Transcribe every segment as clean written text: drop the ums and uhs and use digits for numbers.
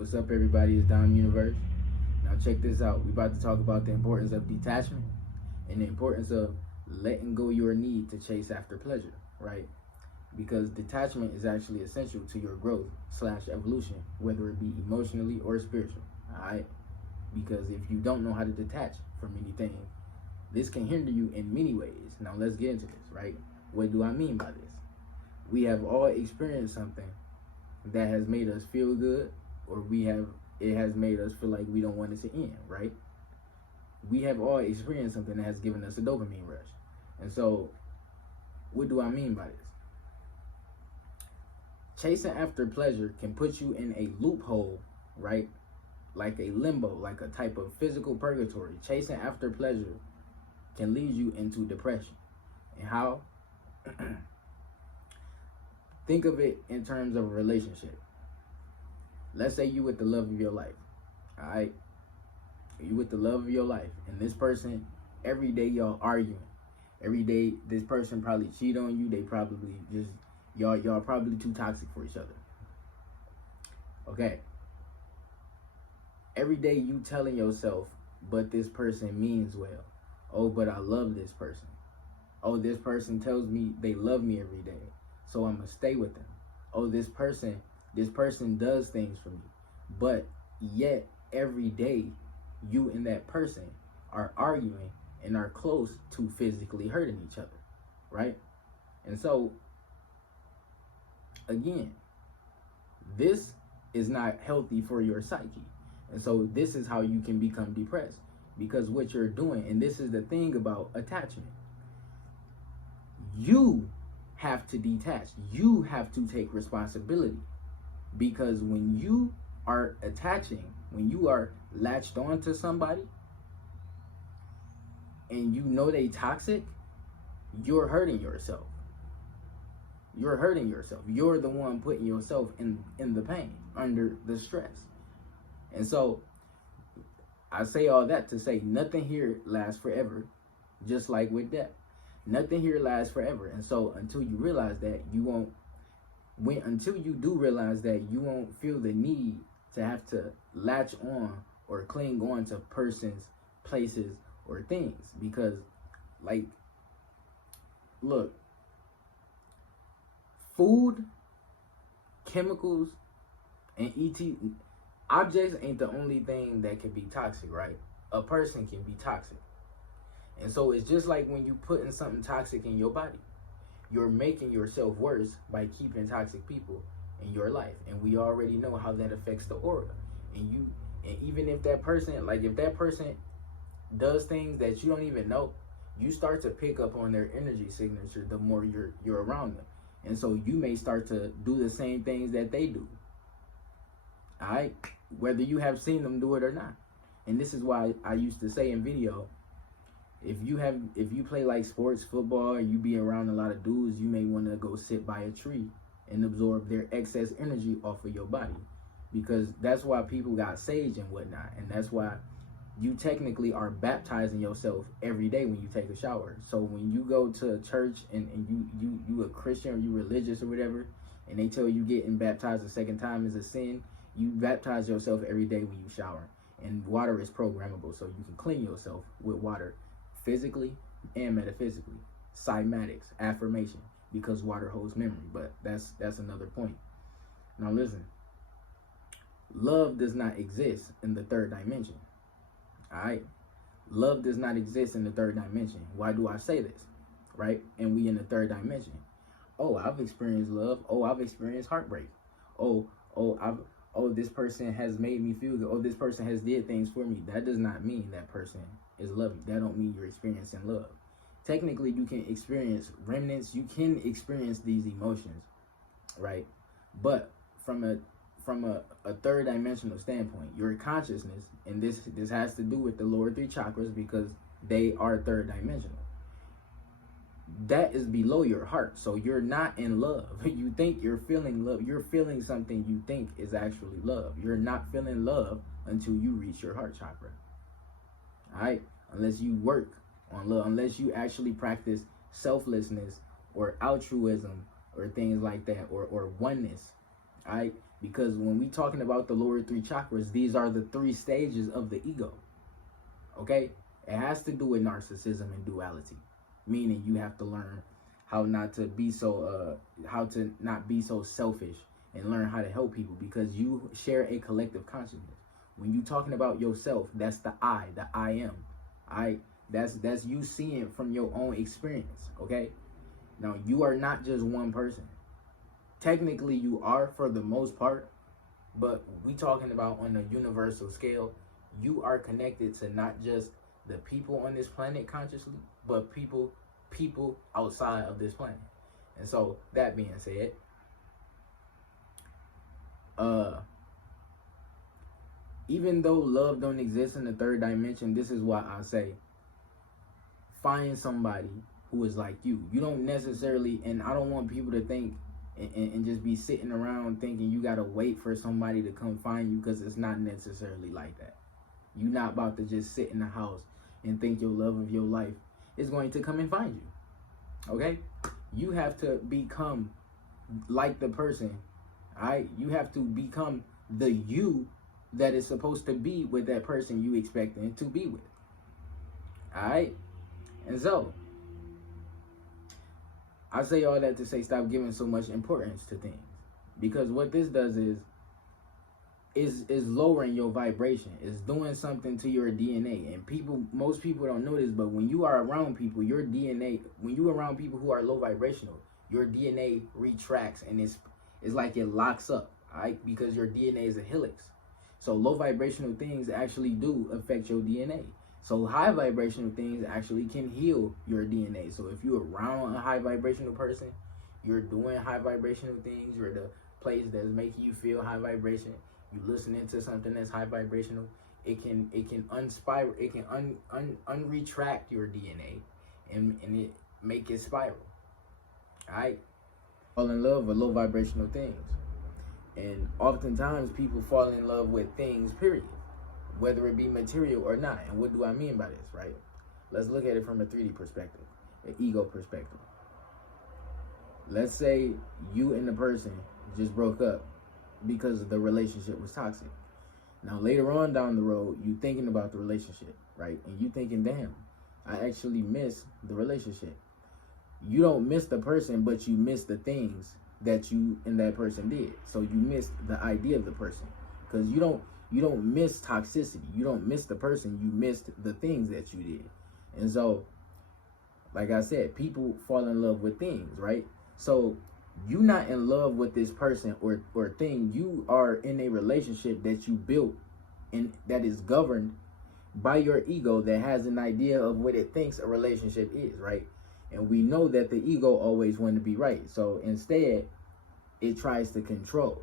What's up, everybody? It's DomUniverse. Now, check this out. We're about to talk about the importance of detachment and the importance of letting go your need to chase after pleasure, right? Because detachment is actually essential to your growth slash evolution, whether it be emotionally or spiritual, all right? Because if you don't know how to detach from anything, this can hinder you in many ways. Now, let's get into this, right? What do I mean by this? We have all experienced something that has made us feel good, or it has made us feel like we don't want it to end, right? We have all experienced something that has given us a dopamine rush. And so, what do I mean by this? Chasing after pleasure can put you in a loophole, right? Like a limbo, like a type of physical purgatory. Chasing after pleasure can lead you into depression. And how? Think of it in terms of a relationship. Let's say you with the love of your life, all right? You with the love of your life, and this person, every day y'all arguing. Every day, this person probably cheat on you. They probably just, y'all probably too toxic for each other. Okay. Every day you telling yourself, but this person means well. Oh, but I love this person. Oh, this person tells me they love me every day, so I'm gonna stay with them. Oh, this person does things for me. But yet every day you and that person are arguing and are close to physically hurting each other, right? And so again, this is not healthy for your psyche. And so this is how you can become depressed, because what you're doing, and this is the thing about attachment, you have to detach. You have to take responsibility, because when you are attaching, when you are latched on to somebody and you know they toxic, you're hurting yourself. You're hurting yourself. You're the one putting yourself in the pain, under the stress. And so I say all that to say nothing here lasts forever, just like with death. Nothing here lasts forever. And so until you realize that, until you do realize that, you won't feel the need to have to latch on or cling on to persons, places, or things. Because, like, look, food, chemicals, and objects ain't the only thing that can be toxic, right? A person can be toxic. And so it's just like when you putting something toxic in your body, you're making yourself worse by keeping toxic people in your life. And we already know how that affects the aura. And even if that person, if that person does things that you don't even know, you start to pick up on their energy signature the more you're around them. And so you may start to do the same things that they do. All right? Whether you have seen them do it or not. And this is why I used to say in video, if you play like sports, football, or you be around a lot of dudes, you may want to go sit by a tree and absorb their excess energy off of your body. Because that's why people got sage and whatnot. And that's why you technically are baptizing yourself every day when you take a shower. So when you go to a church and you a Christian or you religious or whatever, and they tell you getting baptized a second time is a sin, you baptize yourself every day when you shower. And water is programmable, so you can clean yourself with water, physically and metaphysically. Cymatics, affirmation, because water holds memory. But that's another point. Now listen, love does not exist in the third dimension. All right? Love does not exist in the third dimension. Why do I say this? Right? And we in the third dimension. Oh, I've experienced love. Oh, I've experienced heartbreak. Oh, this person has made me feel good. Oh, this person has did things for me. That does not mean that person is loving. That don't mean you're experiencing love. Technically, you can experience remnants. You can experience these emotions, right? But from a third dimensional standpoint, your consciousness, and this has to do with the lower three chakras because they are third dimensional. That is below your heart. So you're not in love. You think you're feeling love. You're feeling something you think is actually love. You're not feeling love until you reach your heart chakra. All right? Unless you work on love, unless you actually practice selflessness or altruism or things like that, or oneness. All right? Because when we talking about the lower three chakras, these are the three stages of the ego. Okay? It has to do with narcissism and duality. Meaning you have to learn how not to be so how to not be so selfish and learn how to help people, because you share a collective consciousness. When you talking about yourself, that's the I am. That's you seeing from your own experience, okay? Now, you are not just one person. Technically, you are for the most part, but we talking about on a universal scale, you are connected to not just the people on this planet consciously, but people outside of this planet. And so, that being said, even though love don't exist in the third dimension, this is why I say, find somebody who is like you. You don't necessarily, and I don't want people to think and just be sitting around thinking you gotta wait for somebody to come find you, because it's not necessarily like that. You're not about to just sit in the house and think your love of your life is going to come and find you. Okay? You have to become like the person. Alright? You have to become the you that is supposed to be with that person you expecting to be with. Alright? And so, I say all that to say stop giving so much importance to things. Because what this does is lowering your vibration. It's doing something to your DNA. And most people don't know this, but when you are around people, your DNA, when you're around people who are low vibrational, your DNA retracts and it's like it locks up, all right? Because your DNA is a helix. So low vibrational things actually do affect your DNA. So high vibrational things actually can heal your DNA. So if you're around a high vibrational person, you're doing high vibrational things, you're the place that's making you feel high vibration, you listening to something that's high vibrational, it can unspiral, it can unretract your DNA and it make it spiral. Alright? Fall in love with low vibrational things. And oftentimes people fall in love with things, period. Whether it be material or not. And what do I mean by this, right? Let's look at it from a 3D perspective, an ego perspective. Let's say you and the person just broke up because the relationship was toxic. Now, later on down the road, you thinking about the relationship, right? And you thinking, damn, I actually miss the relationship. You don't miss the person, but you miss the things that you and that person did. So you missed the idea of the person. Because you don't miss toxicity. You don't miss the person. You missed the things that you did. And so, like I said, people fall in love with things, right? So you're not in love with this person or thing. You are in a relationship that you built and that is governed by your ego that has an idea of what it thinks a relationship is, right? And we know that the ego always wants to be right. So instead, it tries to control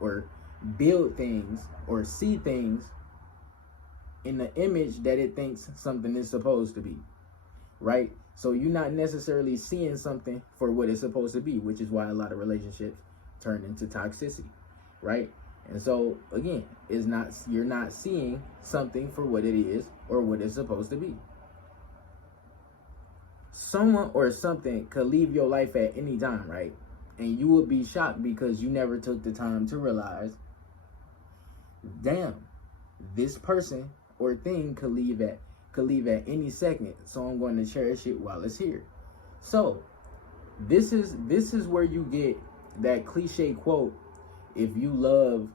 or build things or see things in the image that it thinks something is supposed to be, right? So you're not necessarily seeing something for what it's supposed to be, which is why a lot of relationships turn into toxicity, right? And so again, you're not seeing something for what it is or what it's supposed to be. Someone or something could leave your life at any time, right? And you would be shocked because you never took the time to realize, damn, this person or thing could leave at any second, so I'm going to cherish it while it's here. So this is where you get that cliche quote, if you love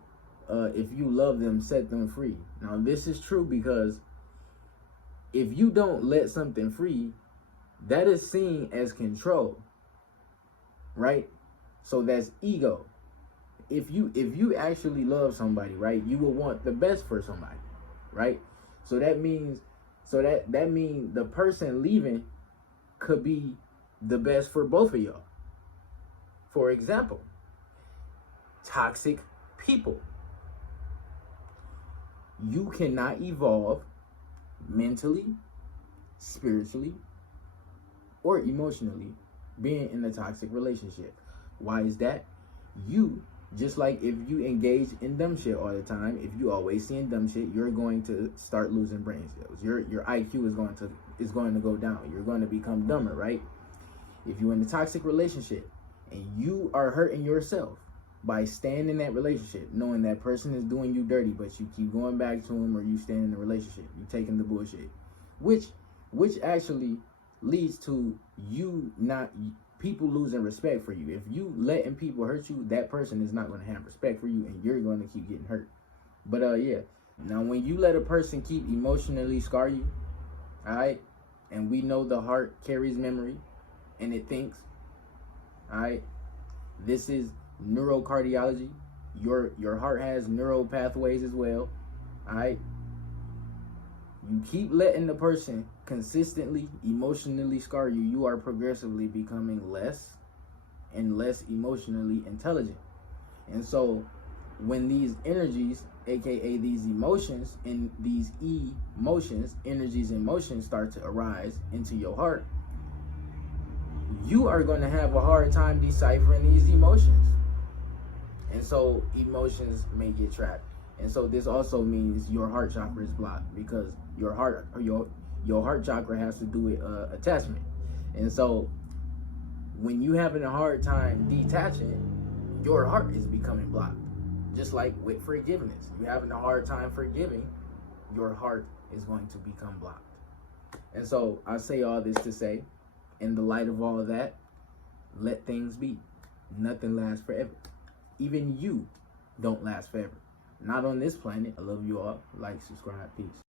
them, set them free. Now this is true, because if you don't let something free, that is seen as control, right? So that's ego. If you actually love somebody, right, you will want the best for somebody, right? So that means the person leaving could be the best for both of y'all. For example, toxic people. You cannot evolve mentally, spiritually, or emotionally being in a toxic relationship. Why is that? You, just like if you engage in dumb shit all the time, if you always seeing dumb shit, you're going to start losing brain cells. Your IQ is going to go down. You're going to become dumber, right? If you're in a toxic relationship and you are hurting yourself, by staying in that relationship, knowing that person is doing you dirty, but you keep going back to him, or you stay in the relationship, you taking the bullshit, which actually leads to you not people losing respect for you. If you letting people hurt you, that person is not going to have respect for you, and you're going to keep getting hurt. But yeah, now when you let a person keep emotionally scar you, all right, and we know the heart carries memory and it thinks, all right, this is neurocardiology. Your heart has neural pathways as well, all right. You keep letting the person consistently emotionally scar you, you are progressively becoming less and less emotionally intelligent. And so when these energies, aka these emotions and these emotions, energies and motions, start to arise into your heart, you are going to have a hard time deciphering these emotions. And so emotions may get trapped. And so this also means your heart chakra is blocked, because your heart chakra has to do with attachment. And so when you having a hard time detaching, your heart is becoming blocked. Just like with forgiveness, you having a hard time forgiving, your heart is going to become blocked. And so I say all this to say, in the light of all of that, let things be. Nothing lasts forever. Even you don't last forever. Not on this planet. I love you all. Like, subscribe, peace.